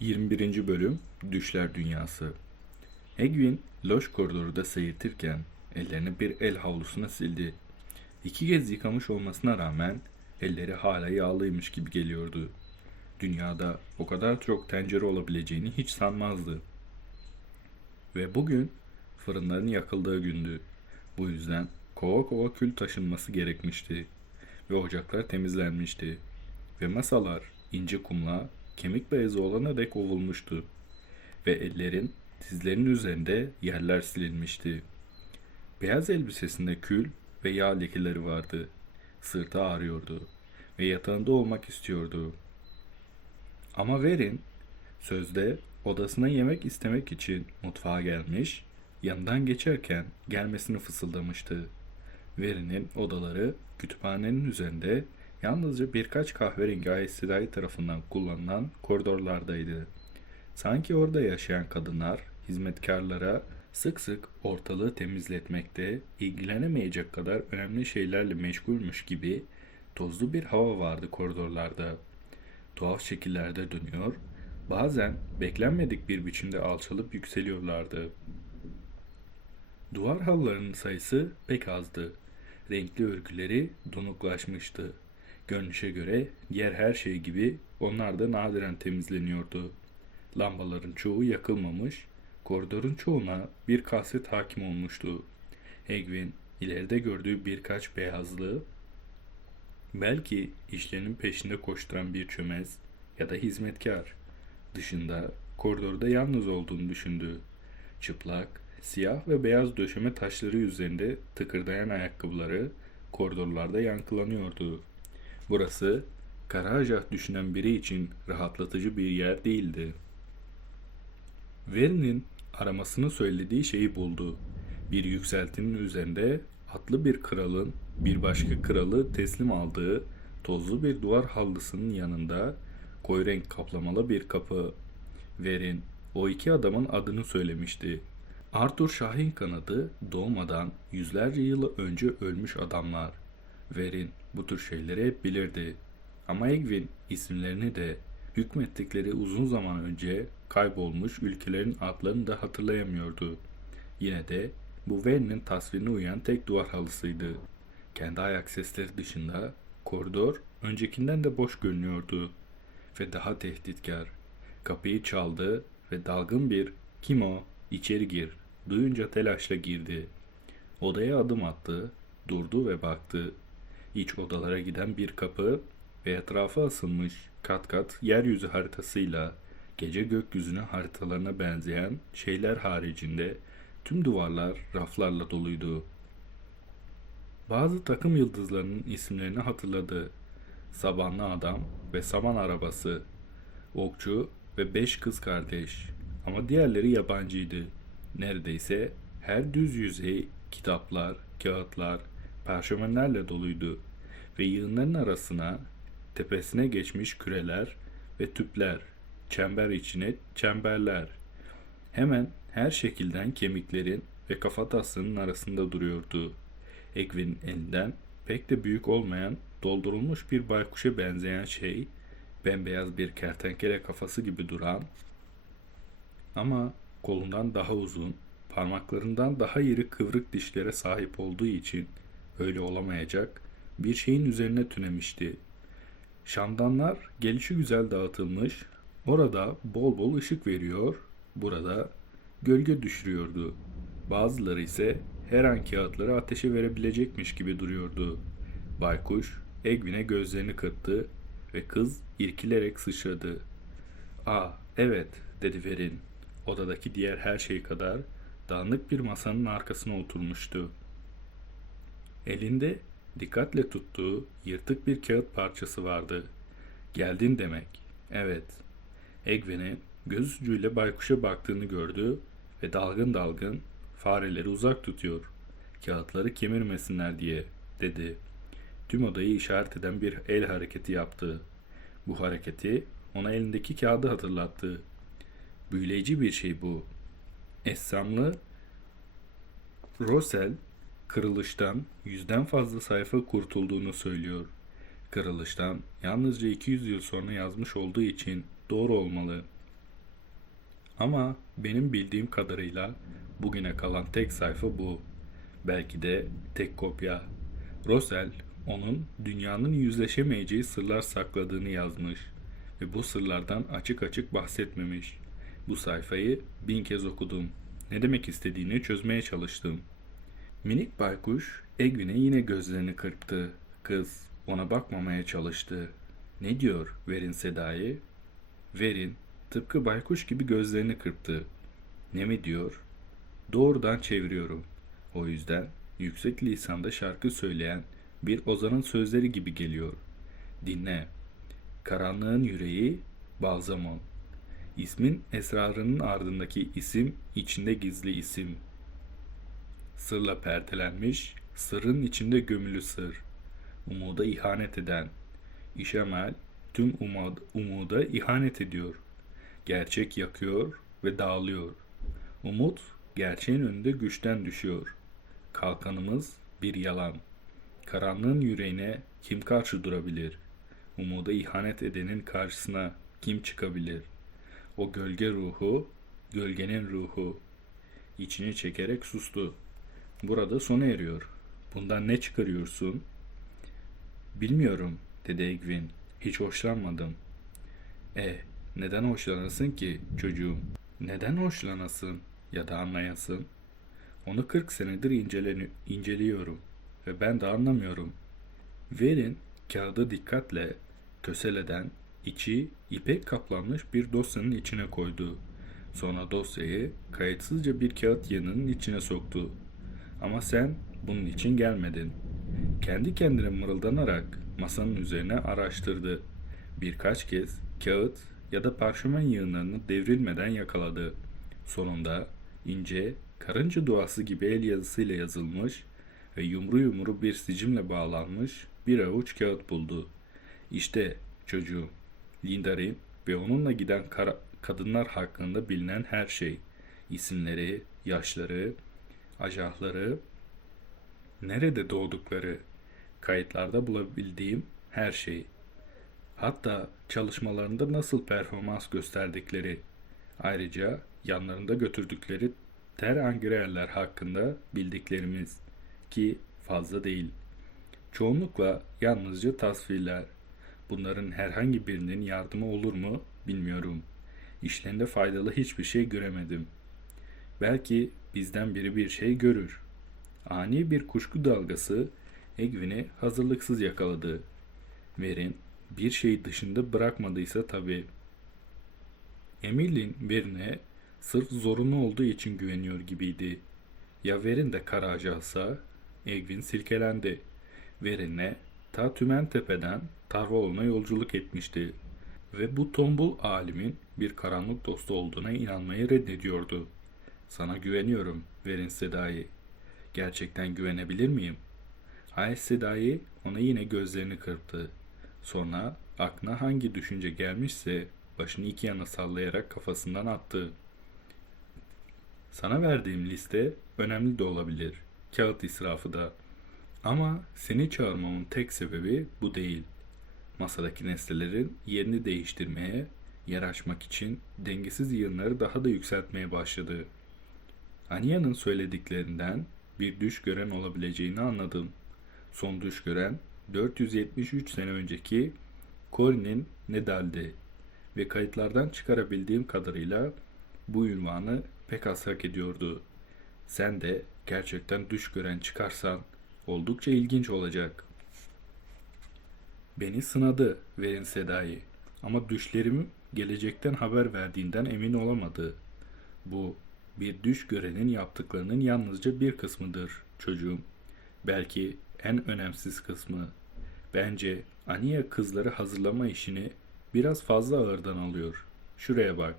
21. Bölüm Düşler Dünyası Egwin, loş koridoru da seyirtirken ellerini bir el havlusuna sildi. İki kez yıkamış olmasına rağmen elleri hala yağlıymış gibi geliyordu. Dünyada o kadar çok tencere olabileceğini hiç sanmazdı. Ve bugün fırınların yakıldığı gündü. Bu yüzden kova kova kül taşınması gerekmişti. Ve ocaklar temizlenmişti. Ve masalar ince kumla kemik beyazı olana dek ovulmuştu. Ve ellerin dizlerinin üzerinde yerler silinmişti. Beyaz elbisesinde kül ve yağ lekeleri vardı. Sırtı ağrıyordu ve yatağında olmak istiyordu. Ama Verin sözde odasına yemek istemek için mutfağa gelmiş, yanından geçerken gelmesini fısıldamıştı. Verin'in odaları kütüphanenin üzerinde yalnızca birkaç kahverengi Aes tarafından kullanılan koridorlardaydı. Sanki orada yaşayan kadınlar hizmetkarlara sık sık ortalığı temizletmekte ilgilenemeyecek kadar önemli şeylerle meşgulmüş gibi tozlu bir hava vardı koridorlarda. Tuhaf şekillerde dönüyor, bazen beklenmedik bir biçimde alçalıp yükseliyorlardı. Duvar halılarının sayısı pek azdı. Renkli örgüleri donuklaşmıştı. Görünüşe göre diğer her şey gibi onlar da nadiren temizleniyordu. Lambaların çoğu yakılmamış, koridorun çoğuna bir kasvet hakim olmuştu. Egwin ileride gördüğü birkaç beyazlığı, belki işlerinin peşinde koşturan bir çömez ya da hizmetkar dışında koridorda yalnız olduğunu düşündü. Çıplak, siyah ve beyaz döşeme taşları üzerinde tıkırdayan ayakkabıları koridorlarda yankılanıyordu. Burası Karajah düşünen biri için rahatlatıcı bir yer değildi. Verin'in aramasını söylediği şeyi buldu. Bir yükseltinin üzerinde atlı bir kralın bir başka kralı teslim aldığı tozlu bir duvar halısının yanında koyu renk kaplamalı bir kapı. Verin o iki adamın adını söylemişti. Arthur Şahin kanadı doğmadan yüzlerce yıl önce ölmüş adamlar. Verin bu tür şeyleri hep bilirdi. Ama Egwin isimlerini de hükmettikleri uzun zaman önce kaybolmuş ülkelerin adlarını da hatırlayamıyordu. Yine de bu Verin'in tasvirine uyan tek duvar halısıydı. Kendi ayak sesleri dışında koridor öncekinden de boş görünüyordu ve daha tehditkar. Kapıyı çaldı ve dalgın bir kim o içeri gir duyunca telaşla girdi. Odaya adım attı, durdu ve baktı. İç odalara giden bir kapı ve etrafa asılmış kat kat yeryüzü haritasıyla gece gökyüzüne haritalarına benzeyen şeyler haricinde tüm duvarlar raflarla doluydu. Bazı takım yıldızlarının isimlerini hatırladı. Sabanlı adam ve saman arabası, okçu ve beş kız kardeş. Ama diğerleri yabancıydı. Neredeyse her düz yüzey kitaplar, kağıtlar, parşömenlerle doluydu ve yığınların arasına tepesine geçmiş küreler ve tüpler, çember içine çemberler. Hemen her şekilden kemiklerin ve kafatasının arasında duruyordu. Egwin'in elinden pek de büyük olmayan doldurulmuş bir baykuşa benzeyen şey, bembeyaz bir kertenkele kafası gibi duran ama kolundan daha uzun, parmaklarından daha iri kıvrık dişlere sahip olduğu için öyle olamayacak bir şeyin üzerine tünemişti. Şamdanlar gelişi güzel dağıtılmış, orada bol bol ışık veriyor, burada gölge düşürüyordu. Bazıları ise her an kağıtları ateşe verebilecekmiş gibi duruyordu. Baykuş Egwin'e gözlerini kırptı ve kız irkilerek sıçradı. ''Aa, evet.'' dedi Verin. Odadaki diğer her şey kadar dağınık bir masanın arkasına oturmuştu. Elinde dikkatle tuttuğu yırtık bir kağıt parçası vardı. Geldin demek. Evet. Egwen'e göz ucuyla baykuşa baktığını gördü ve dalgın dalgın fareleri uzak tutuyor. Kağıtları kemirmesinler diye dedi. Tüm odayı işaret eden bir el hareketi yaptı. Bu hareketi ona elindeki kağıdı hatırlattı. Büyüleyici bir şey bu. Essamlı Rosel kırılıştan yüzden fazla sayfa kurtulduğunu söylüyor. Kırılıştan yalnızca 200 yıl sonra yazmış olduğu için doğru olmalı. Ama benim bildiğim kadarıyla bugüne kalan tek sayfa bu. Belki de tek kopya. Russell onun dünyanın yüzleşemeyeceği sırlar sakladığını yazmış ve bu sırlardan açık açık bahsetmemiş. Bu sayfayı bin kez okudum. Ne demek istediğini çözmeye çalıştım. Minik baykuş Egvin'e yine gözlerini kırptı. Kız ona bakmamaya çalıştı. Ne diyor Verin Seda'yı? Verin tıpkı baykuş gibi gözlerini kırptı. Ne mi diyor? Doğrudan çeviriyorum. O yüzden yüksek lisanda şarkı söyleyen bir ozanın sözleri gibi geliyor. Dinle. Karanlığın yüreği Balzamon. İsmin esrarının ardındaki isim içinde gizli isim. Sırla pertelenmiş, sırrın içinde gömülü sır. Umuda ihanet eden. İşemel tüm umud, umuda ihanet ediyor. Gerçek yakıyor ve dağılıyor. Umut gerçeğin önünde güçten düşüyor. Kalkanımız bir yalan. Karanlığın yüreğine kim karşı durabilir? Umuda ihanet edenin karşısına kim çıkabilir? O gölge ruhu, gölgenin ruhu. İçini çekerek sustu. Burada sona eriyor. Bundan ne çıkarıyorsun? Bilmiyorum, dedi Egwin. Hiç hoşlanmadım. E, neden hoşlanasın ki çocuğum? Neden hoşlanasın ya da anlayasın? Onu 40 senedir inceleni- inceliyorum ve ben de anlamıyorum. Verin kağıdı dikkatle köseleden içi ipek kaplanmış bir dosyanın içine koydu. Sonra dosyayı kayıtsızca bir kağıt yığınının içine soktu. Ama sen bunun için gelmedin. Kendi kendine mırıldanarak masanın üzerine araştırdı. Birkaç kez kağıt ya da parşömen yığınlarını devrilmeden yakaladı. Sonunda ince, karınca duası gibi el yazısıyla yazılmış ve yumru yumru bir sicimle bağlanmış bir avuç kağıt buldu. İşte çocuğum, Lindarin ve onunla giden kadınlar hakkında bilinen her şey. İsimleri, yaşları, ajahları, nerede doğdukları, kayıtlarda bulabildiğim her şey. Hatta çalışmalarında nasıl performans gösterdikleri, ayrıca yanlarında götürdükleri ter angrerler hakkında bildiklerimiz ki fazla değil. Çoğunlukla yalnızca tasvirler. Bunların herhangi birinin yardımı olur mu bilmiyorum. İşlerinde faydalı hiçbir şey göremedim. Belki bizden biri bir şey görür. Ani bir kuşku dalgası Egwin'i hazırlıksız yakaladı. Verin bir şey dışında bırakmadıysa tabii. Emil'in Verin'e sırf zorunlu olduğu için güveniyor gibiydi. Ya Verin de kara ajansa? Egwin silkelendi. Verin'e ta Tümentepe'den Tarvoğlu'na yolculuk etmişti. Ve bu tombul alimin bir karanlık dostu olduğuna inanmayı reddediyordu. Sana güveniyorum Verin Sedai. Gerçekten güvenebilir miyim? Hayes Sedai ona yine gözlerini kırptı. Sonra aklına hangi düşünce gelmişse başını iki yana sallayarak kafasından attı. Sana verdiğim liste önemli de olabilir. Kağıt israfı da. Ama seni çağırmamın tek sebebi bu değil. Masadaki nesnelerin yerini değiştirmeye, yer açmak için dengesiz yığınları daha da yükseltmeye başladı. Aniya'nın söylediklerinden bir düş gören olabileceğini anladım. Son düş gören 473 sene önceki Corin'in Nedal'di ve kayıtlardan çıkarabildiğim kadarıyla bu ünvanı pek az hak ediyordu. Sen de gerçekten düş gören çıkarsan oldukça ilginç olacak. Beni sınadı Verin Sedai ama düşlerim gelecekten haber verdiğinden emin olamadı. Bu bir düş görenin yaptıklarının yalnızca bir kısmıdır çocuğum. Belki en önemsiz kısmı. Bence Ania kızları hazırlama işini biraz fazla ağırdan alıyor. Şuraya bak.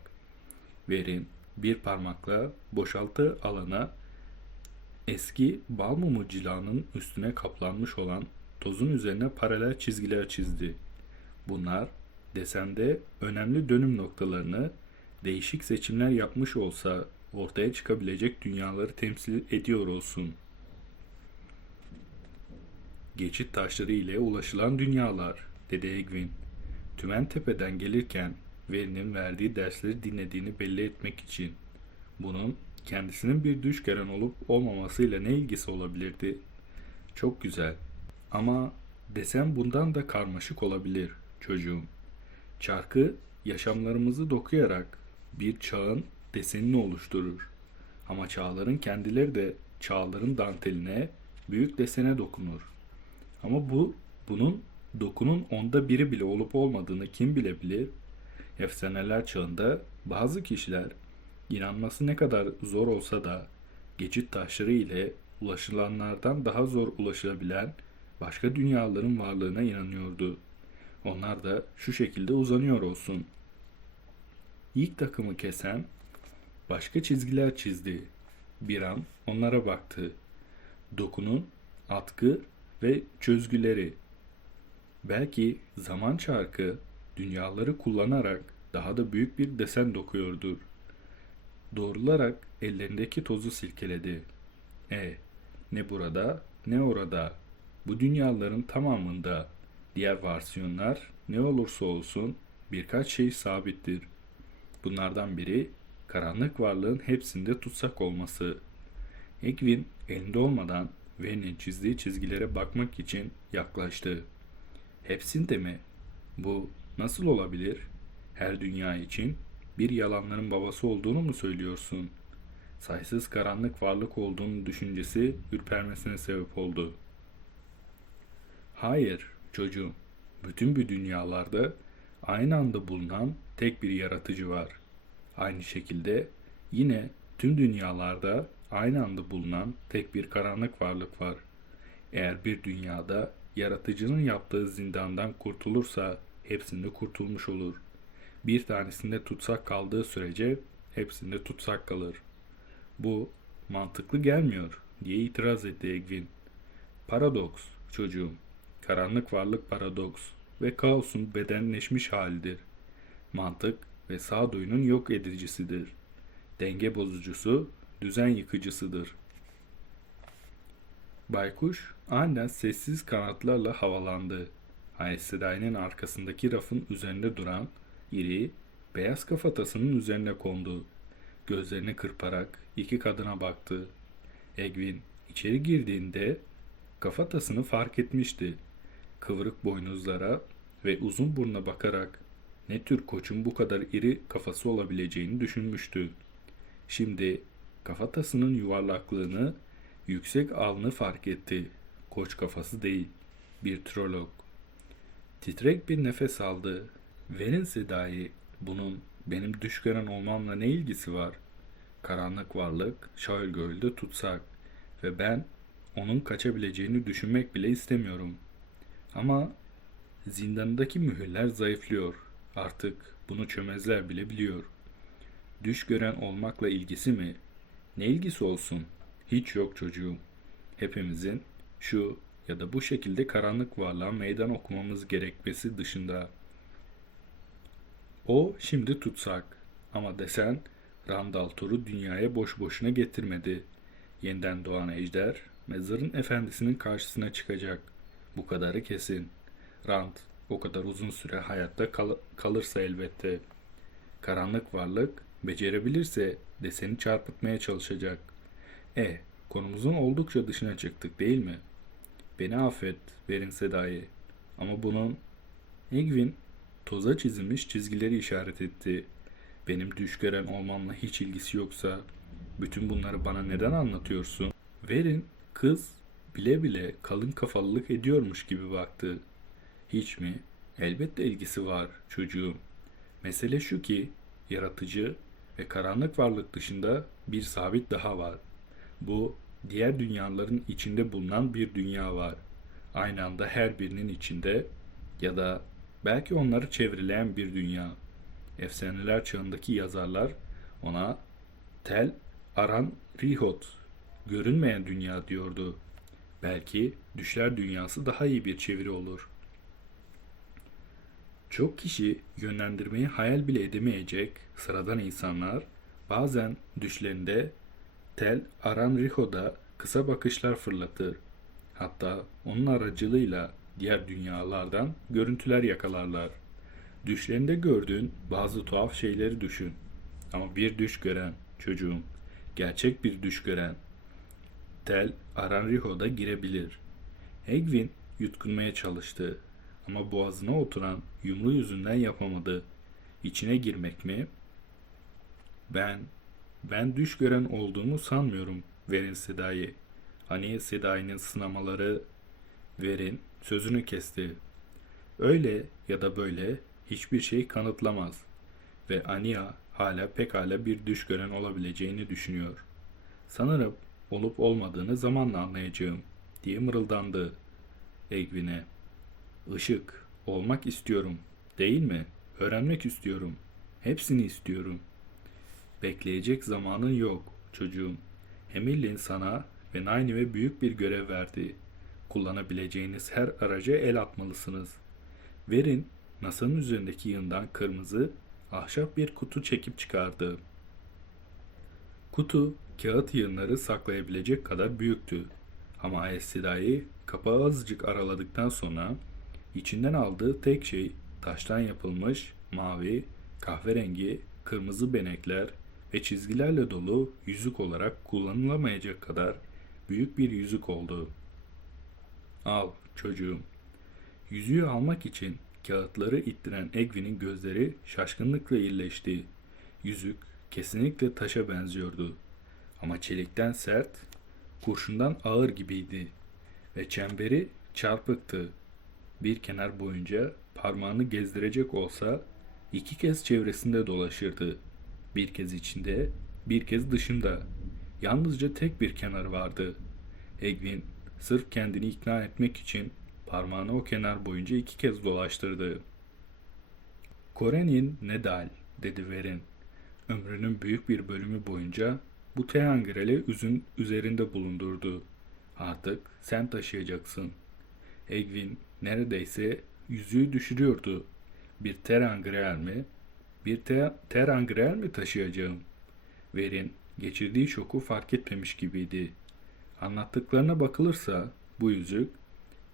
Verin bir parmakla boşaltı alana eski bal mumu cilanın üstüne kaplanmış olan tozun üzerine paralel çizgiler çizdi. Bunlar desende önemli dönüm noktalarını değişik seçimler yapmış olsa ortaya çıkabilecek dünyaları temsil ediyor olsun. Geçit taşları ile ulaşılan dünyalar, dedi Egwin. Tümen tepeden gelirken Verin'in verdiği dersleri dinlediğini belli etmek için. Bunun kendisinin bir düş gören olup olmamasıyla ne ilgisi olabilirdi? Çok güzel. Ama desem bundan da karmaşık olabilir çocuğum. Çarkı yaşamlarımızı dokuyarak bir çağın desenini oluşturur. Ama çağların kendileri de çağların danteline, büyük desene dokunur. Ama bu bunun dokunun onda biri bile olup olmadığını kim bilebilir? Efsaneler çağında bazı kişiler inanması ne kadar zor olsa da geçit taşları ile ulaşılanlardan daha zor ulaşılabilen başka dünyaların varlığına inanıyordu. Onlar da şu şekilde uzanıyor olsun. İlk takımı kesen başka çizgiler çizdi. Bir an onlara baktı. Dokunun, atkı ve çözgüleri. Belki zaman çarkı dünyaları kullanarak daha da büyük bir desen dokuyordur. Doğrularak ellerindeki tozu silkeledi. E, ne burada ne orada. Bu dünyaların tamamında diğer varsiyonlar ne olursa olsun birkaç şey sabittir. Bunlardan biri karanlık varlığın hepsinde tutsak olması. Egwin elinde olmadan Vern'in çizdiği çizgilere bakmak için yaklaştı. Hepsinde mi? Bu nasıl olabilir? Her dünya için bir yalanların babası olduğunu mu söylüyorsun? Sayısız karanlık varlık olduğunu düşüncesi ürpermesine sebep oldu. Hayır çocuğum. Bütün bu dünyalarda aynı anda bulunan tek bir yaratıcı var. Aynı şekilde yine tüm dünyalarda aynı anda bulunan tek bir karanlık varlık var. Eğer bir dünyada yaratıcının yaptığı zindandan kurtulursa hepsinde kurtulmuş olur. Bir tanesinde tutsak kaldığı sürece hepsinde tutsak kalır. Bu mantıklı gelmiyor diye itiraz etti Egwin. Paradoks çocuğum. Karanlık varlık paradoks ve kaosun bedenleşmiş halidir. Mantık ve sağduyunun yok edicisidir. Denge bozucusu, düzen yıkıcısıdır. Baykuş aniden sessiz kanatlarla havalandı. Ayesedai'nin arkasındaki rafın üzerinde duran iri, beyaz kafatasının üzerine kondu. Gözlerini kırparak iki kadına baktı. Egwin içeri girdiğinde kafatasını fark etmişti. Kıvrık boynuzlara ve uzun buruna bakarak ne tür koçun bu kadar iri kafası olabileceğini düşünmüştü. Şimdi kafatasının yuvarlaklığını, yüksek alnı fark etti. Koç kafası değil, bir trolog. Titrek bir nefes aldı. Verin sedayı, bunun benim düş gören olmamla ne ilgisi var? Karanlık varlık, şair gölde tutsak ve ben onun kaçabileceğini düşünmek bile istemiyorum. Ama zindandaki mühürler zayıflıyor. Artık bunu çömezler bile biliyor. Düş gören olmakla ilgisi mi? Ne ilgisi olsun? Hiç yok çocuğum. Hepimizin şu ya da bu şekilde karanlık varlığa meydan okumamız gerekmesi dışında. O şimdi tutsak ama desen Randall Thor'u dünyaya boş boşuna getirmedi. Yeniden doğan ejder mezarın efendisinin karşısına çıkacak. Bu kadarı kesin. Rand o kadar uzun süre hayatta kal- kalırsa elbette. Karanlık varlık becerebilirse deseni çarpıtmaya çalışacak. E, konumuzun oldukça dışına çıktık değil mi? Beni affet, verin sedayı. Ama bunun... Egwin toza çizilmiş çizgileri işaret etti. Benim düş gören olmamla hiç ilgisi yoksa bütün bunları bana neden anlatıyorsun? Verin kız bile bile kalın kafalılık ediyormuş gibi baktı. Hiç mi? Elbette ilgisi var çocuğum. Mesele şu ki yaratıcı ve karanlık varlık dışında bir sabit daha var. Bu diğer dünyaların içinde bulunan bir dünya var. Aynı anda her birinin içinde ya da belki onları çevrileyen bir dünya. Efsaneler çağındaki yazarlar ona Tel Aran Rihot, görünmeyen dünya diyordu. Belki düşler dünyası daha iyi bir çeviri olur. Çok kişi yönlendirmeyi hayal bile edemeyecek sıradan insanlar bazen düşlerinde Tel Aranriho'da kısa bakışlar fırlatır. Hatta onun aracılığıyla diğer dünyalardan görüntüler yakalarlar. Düşlerinde gördüğün bazı tuhaf şeyleri düşün. Ama bir düş gören çocuğum, gerçek bir düş gören Tel Aranriho'da girebilir. Egwin yutkunmaya çalıştı ama boğazına oturan yumru yüzünden yapamadı. İçine girmek mi? Ben, ben düş gören olduğumu sanmıyorum Verin Seda'yı. Hani Seda'nın sınamaları Verin sözünü kesti. Öyle ya da böyle hiçbir şey kanıtlamaz ve Ania hala pekala bir düş gören olabileceğini düşünüyor. Sanırım olup olmadığını zamanla anlayacağım diye mırıldandı Egwin'e. Işık, olmak istiyorum, değil mi? Öğrenmek istiyorum. Hepsini istiyorum. Bekleyecek zamanın yok çocuğum. Hemillin sana ve Nainime büyük bir görev verdi. Kullanabileceğiniz her araca el atmalısınız. Verin, masanın üzerindeki yığından kırmızı, ahşap bir kutu çekip çıkardı. Kutu, kağıt yığınları saklayabilecek kadar büyüktü. Ama Aessida'yı kapağı azıcık araladıktan sonra içinden aldığı tek şey taştan yapılmış mavi, kahverengi, kırmızı benekler ve çizgilerle dolu yüzük olarak kullanılamayacak kadar büyük bir yüzük oldu. Al çocuğum. Yüzüğü almak için kağıtları ittiren Egwin'in gözleri şaşkınlıkla irileşti. Yüzük kesinlikle taşa benziyordu. Ama çelikten sert, kurşundan ağır gibiydi ve çemberi çarpıktı. Bir kenar boyunca parmağını gezdirecek olsa iki kez çevresinde dolaşırdı. Bir kez içinde, bir kez dışında. Yalnızca tek bir kenar vardı. Egwin sırf kendini ikna etmek için parmağını o kenar boyunca iki kez dolaştırdı. Korenin Nedal, dedi Verin. Ömrünün büyük bir bölümü boyunca bu teangreli üzün üzerinde bulundurdu. Artık sen taşıyacaksın. Egwin neredeyse yüzüğü düşürüyordu. Bir terangrel mi? Bir te terangrel mi taşıyacağım? Verin geçirdiği şoku fark etmemiş gibiydi. Anlattıklarına bakılırsa bu yüzük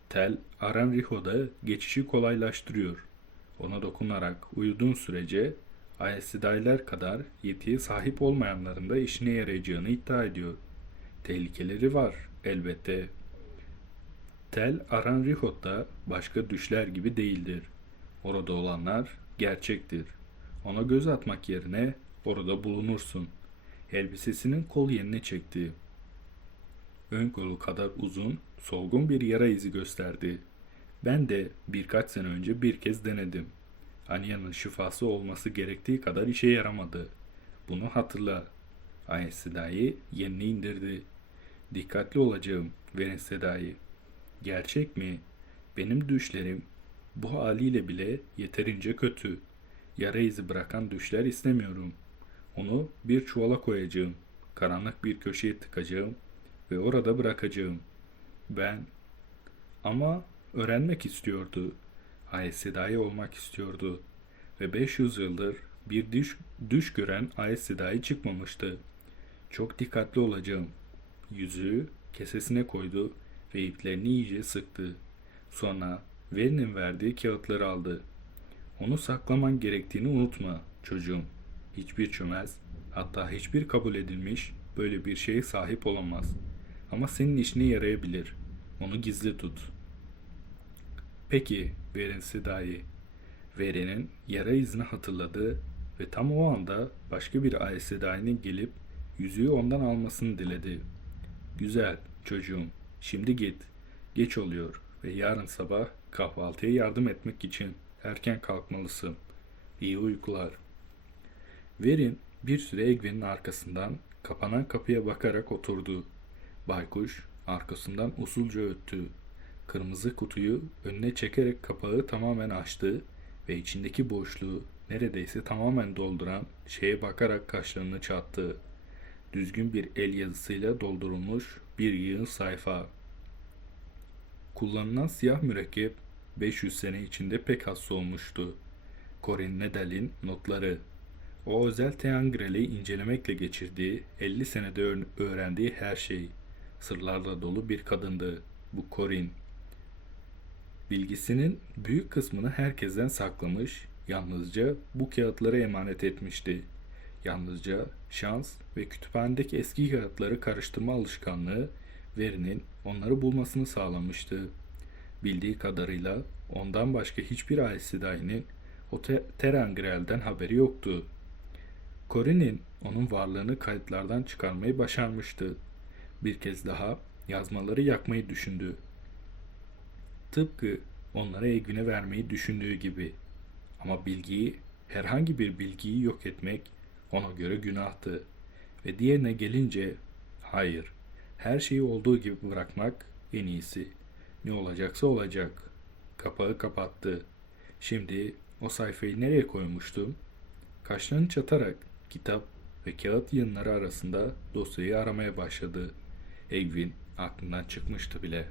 tel Aranriho'da geçişi kolaylaştırıyor. Ona dokunarak uyuduğun sürece Aesidailer kadar yetiye sahip olmayanların da işine yarayacağını iddia ediyor. Tehlikeleri var elbette. Tel Aranrihot'ta başka düşler gibi değildir. Orada olanlar gerçektir. Ona göz atmak yerine orada bulunursun. Elbisesinin kol yerine çekti. Ön kolu kadar uzun, solgun bir yara izi gösterdi. Ben de birkaç sene önce bir kez denedim. Anya'nın şifası olması gerektiği kadar işe yaramadı. Bunu hatırla. Ayet Seda'yı yenini indirdi. Dikkatli olacağım Verin Seda'yı. Gerçek mi? Benim düşlerim bu haliyle bile yeterince kötü. Yara izi bırakan düşler istemiyorum. Onu bir çuvala koyacağım. Karanlık bir köşeye tıkacağım ve orada bırakacağım. Ben ama öğrenmek istiyordu. Ayet olmak istiyordu. Ve 500 yıldır bir düş, düş gören Ayet Seda'yı çıkmamıştı. Çok dikkatli olacağım. Yüzüğü kesesine koydu ve iplerini iyice sıktı. Sonra Verin'in verdiği kağıtları aldı. Onu saklaman gerektiğini unutma çocuğum. Hiçbir çömez, hatta hiçbir kabul edilmiş böyle bir şeye sahip olamaz. Ama senin işine yarayabilir. Onu gizli tut. Peki, Verin Seda'yı. Verin'in yara izini hatırladı ve tam o anda başka bir Ay Seda'nın gelip yüzüğü ondan almasını diledi. Güzel çocuğum, şimdi git. Geç oluyor ve yarın sabah kahvaltıya yardım etmek için erken kalkmalısın. İyi uykular. Verin bir süre Egwen'in arkasından kapanan kapıya bakarak oturdu. Baykuş arkasından usulca öttü. Kırmızı kutuyu önüne çekerek kapağı tamamen açtı ve içindeki boşluğu neredeyse tamamen dolduran şeye bakarak kaşlarını çattı. Düzgün bir el yazısıyla doldurulmuş bir yığın sayfa. Kullanılan siyah mürekkep 500 sene içinde pek az olmuştu. Corinne Nedal'in notları. O özel Teangrel'i incelemekle geçirdiği 50 senede öğrendiği her şey. Sırlarla dolu bir kadındı. Bu Corinne. Bilgisinin büyük kısmını herkesten saklamış, yalnızca bu kağıtları emanet etmişti. Yalnızca şans ve kütüphanedeki eski kağıtları karıştırma alışkanlığı Veri'nin onları bulmasını sağlamıştı. Bildiği kadarıyla ondan başka hiçbir ailesi dahinin o te- Terangrel'den haberi yoktu. Corinne'in onun varlığını kayıtlardan çıkarmayı başarmıştı. Bir kez daha yazmaları yakmayı düşündü. Tıpkı onlara Egwin'e vermeyi düşündüğü gibi. Ama bilgiyi, herhangi bir bilgiyi yok etmek ona göre günahtı. Ve diğerine gelince, hayır, her şeyi olduğu gibi bırakmak en iyisi. Ne olacaksa olacak. Kapağı kapattı. Şimdi o sayfayı nereye koymuştum? Kaşlarını çatarak kitap ve kağıt yığınları arasında dosyayı aramaya başladı. Egwin aklından çıkmıştı bile.